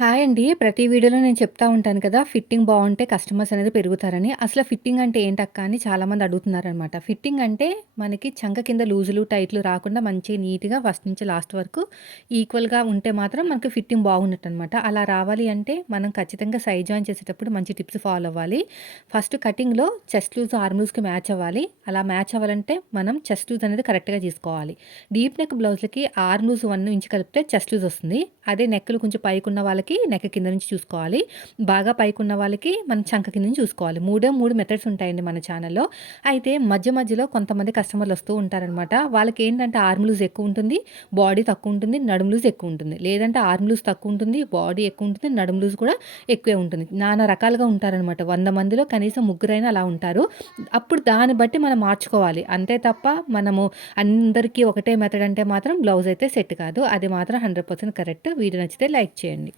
Hi అండి. ప్రతి వీడియోలో నేను చెప్తా ఉంటాను కదా! ఫిట్టింగ్ బావుంటే కస్టమర్స్ అనేది పెరుగుతారని. అసలు ఫిట్టింగ్ అంటే ఏంటక్కా అని చాలామంది అడుగుతున్నారనమాట. ఫిట్టింగ్ అంటే మనకి చంక కింద లూజులు, టైట్‌లు రాకుండా మంచిగా నీట్‌గా ఫస్ట్ నుంచి లాస్ట్ వరకు ఈక్వల్‌గా ఉంటే మాత్రం మనకి ఫిట్టింగ్ బాగున్నట్టనమాట. అలా రావాలి అంటే మనం ఖచ్చితంగా సైడ్ జాయిన్ చేసేటప్పుడు మంచి టిప్స్ ఫాలో అవ్వాలి. ఫస్ట్ కటింగ్‌లో చెస్ట్ లూజ్, ఆర్మ్ లూజ్‌కి మ్యాచ్ అవ్వాలి. అలా మ్యాచ్ అవ్వాలంటే మనం చెస్ట్ లూజ్ అనేది కరెక్ట్‌గా తీసుకోవాలి. డీప్ నెక్ బ్లౌజ్‌లకి ఆర్మ్ లూజ్ 1 ఇంచ్ కలిపితే చెస్ట్ లూజ్ వస్తుంది. అదే నెక్కులు కొంచెం పైకున్న వాళ్ళకి నెక్ కింద నుంచి చూసుకోవాలి. బాగా పైకున్న వాళ్ళకి మనం చంక కింద నుంచి చూసుకోవాలి. మూడే 3 మెథడ్స్ ఉంటాయండి మన ఛానల్‌లో. అయితే మధ్యలో కొంతమంది కస్టమర్లు వస్తూ ఉంటారనమాట. వాళ్ళకేంటంటే ఆర్మ్ లూజ్ ఎక్కువుంటుంది, బాడీ తక్కువుంటుంది, నడుము లూజ్ ఎక్కువుంటుంది. లేదంటే ఆర్మ్ లూజ్ తక్కువుంటుంది, బాడీ ఎక్కువుంటుంది, నడుము లూజ్ కూడా ఎక్కువే ఉంటుంది. నానా రకాలుగా ఉంటారనమాట. 100 మందిలో కనీసం ముగ్గురైనా అలా ఉంటారు. అప్పుడు దాన్ని బట్టి మనం మార్చుకోవాలి. అంతే తప్ప మనము అందరికీ ఒకటే మెథడ్ అంటే మాత్రం బ్లౌజ్ అయితే సెట్ కాదు. అది మాత్రం 100% కరెక్ట్. వీడియో నచ్చితే లైక్ చేయండి.